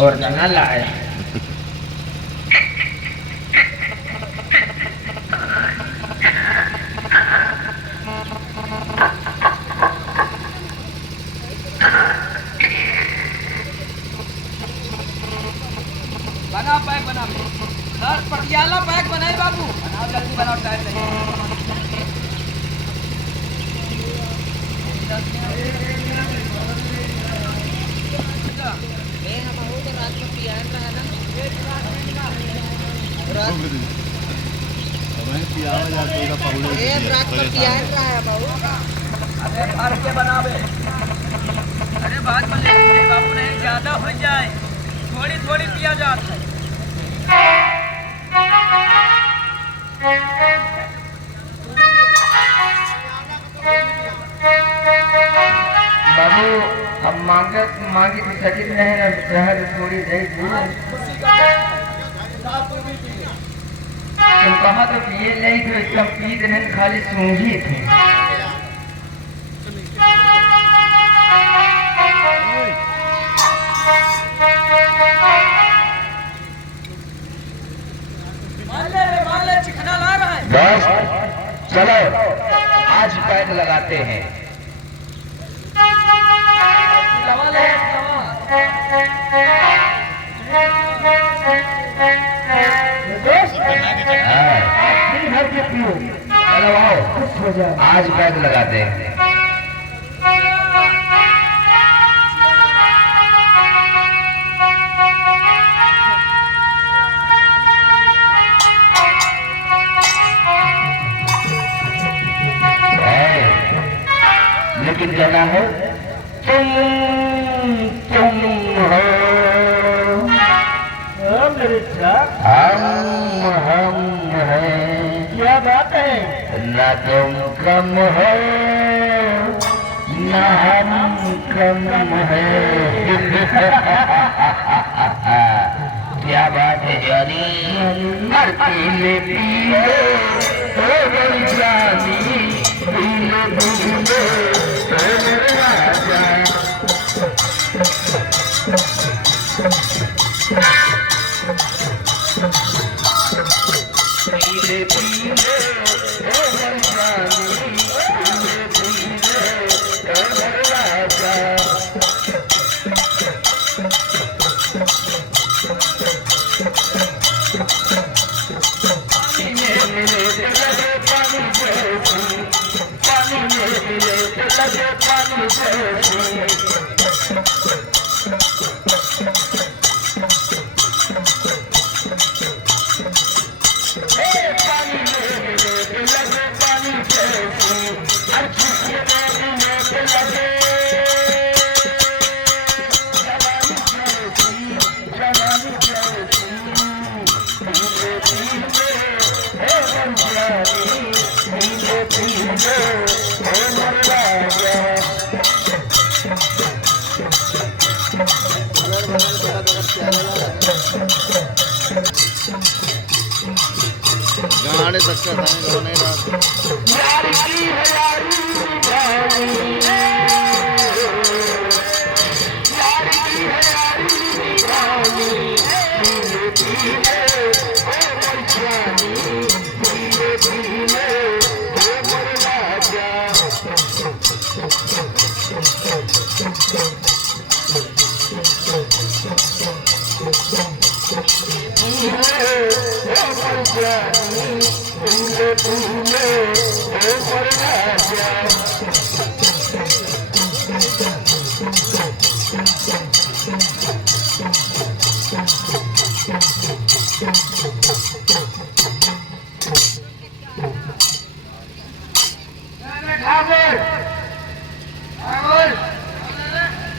और जना लाया बना पैक बना सर पटियाला पैक बनाए बाबू बनाओ जल्दी बनाओ टाइम नहीं अरे भर के बनावे अरे बात में बाबू नहीं ज्यादा हो जाए थोड़ी थोड़ी पिया जाता है बाबू अब मांगे मांगी तो शरीर नहीं है शहर थोड़ी दे तुम कहा तो पिए नहीं तो इसका पीत नहीं खाली सूंघी थे चिकना ला रहा है बस चलो आज पैक लगाते हैं दवा ले चलो आओ आज पैक लगाते हैं लेकिन कहना है तुम हो हम हैं क्या बात है न तुम कम हो न हम कम है क्या बात है जानी पीले पीले हो गई जानी पीले पीले हो गई राजा पीले पीले हो गई जानी पीले पीले हो गई राजा गाने धक्का खाने गाने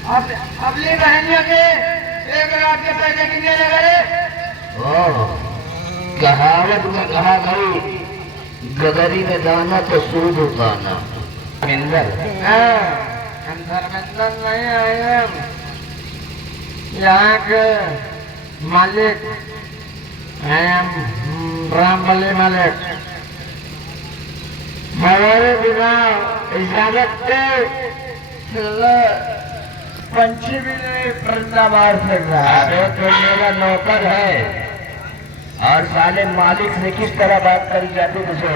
अपनी बहनियों के एक रात के पैसे कितने लगे कहावत में कहा गई गदरी में दाना तो सूद उताना धर्मेंद्र नहीं आए यहाँ के मालिक हैं रामबली मालिक हमारे बिना इजाजत के पंछी भी नहीं परिंदा बाहर फिर रहा है। अरे तो मेरा नौकर है और साले मालिक से किस तरह बात करी जाती तुझे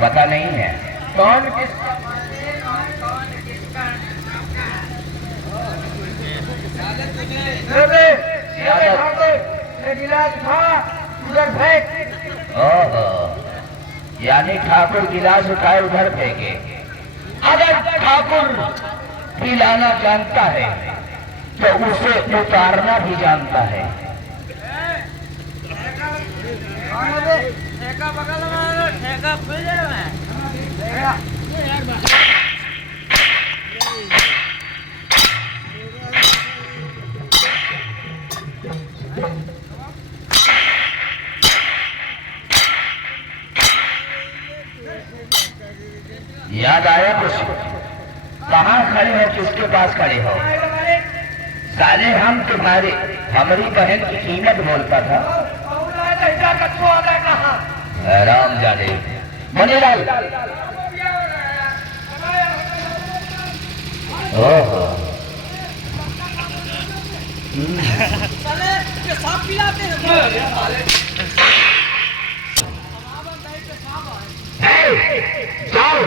पता नहीं है। कौन किसका मालिक और कौन किसका ओहो, यानी ठाकुर गिलास उठाए उधर फेंके। अगर ठाकुर पिलाना जानता है तो उसे उतारना भी जानता है। ठेका बगल में ठेका खुले में याद आया कुछ? कहाँ खड़े हो, किसके पास खड़े हो? साले हम तुम्हारे हमारी बहन की कीमत बोलता था। राम जाने मनीलाल। ओहो, साले पेशाब पिलाते हैं। जाओ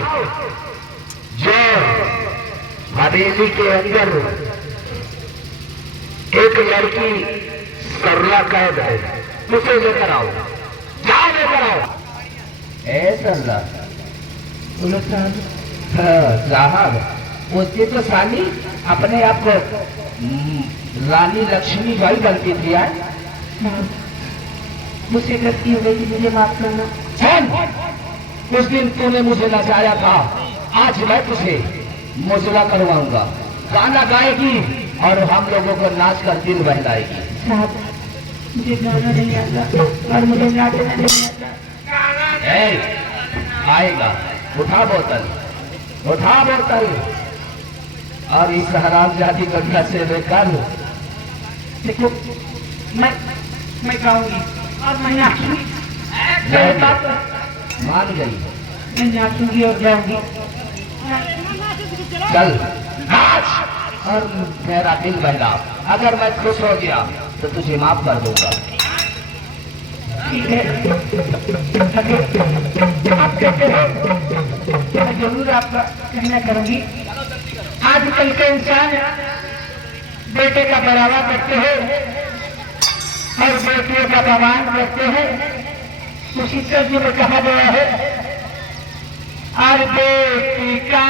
जो हवेली के अंदर एक लड़की सर्रा कैद है, उसे लेकर आओ। जाओ लेकर आओ। ऐसा साहब उसकी तो साली अपने आप को रानी लक्ष्मी बाई बनती थी यार। मुझसे गलती हो गई, मुझे माफ करना। उस दिन तूने मुझे नचाया था, आज मैं तुझे मुजरा करवाऊंगा। गाना गाएगी और हम लोगों को नाच कर दिल बहलाएगी। साहब मुझे गाना नहीं आता और मुझे नाचना नहीं आता। आएगा, उठा बोतल, उठा बोतल और इस हरामजादी गंगा से लेकर। देखो मैं गाऊंगी और मैं नाचूंगी। मान गई, मैं नाचूंगी और गाऊंगी। चल नाच और मेरा दिल बहला। अगर मैं खुश हो गया तो तुझे माफ कर दूंगा। ठीक है, आप कहते हो मैं जरूर आपका कहना करूंगी। आजकल के इंसान बेटे का बढ़ावा करते हैं और बेटियों का बवान करते हैं। उसी तरह में कहा गया है, और बेटी का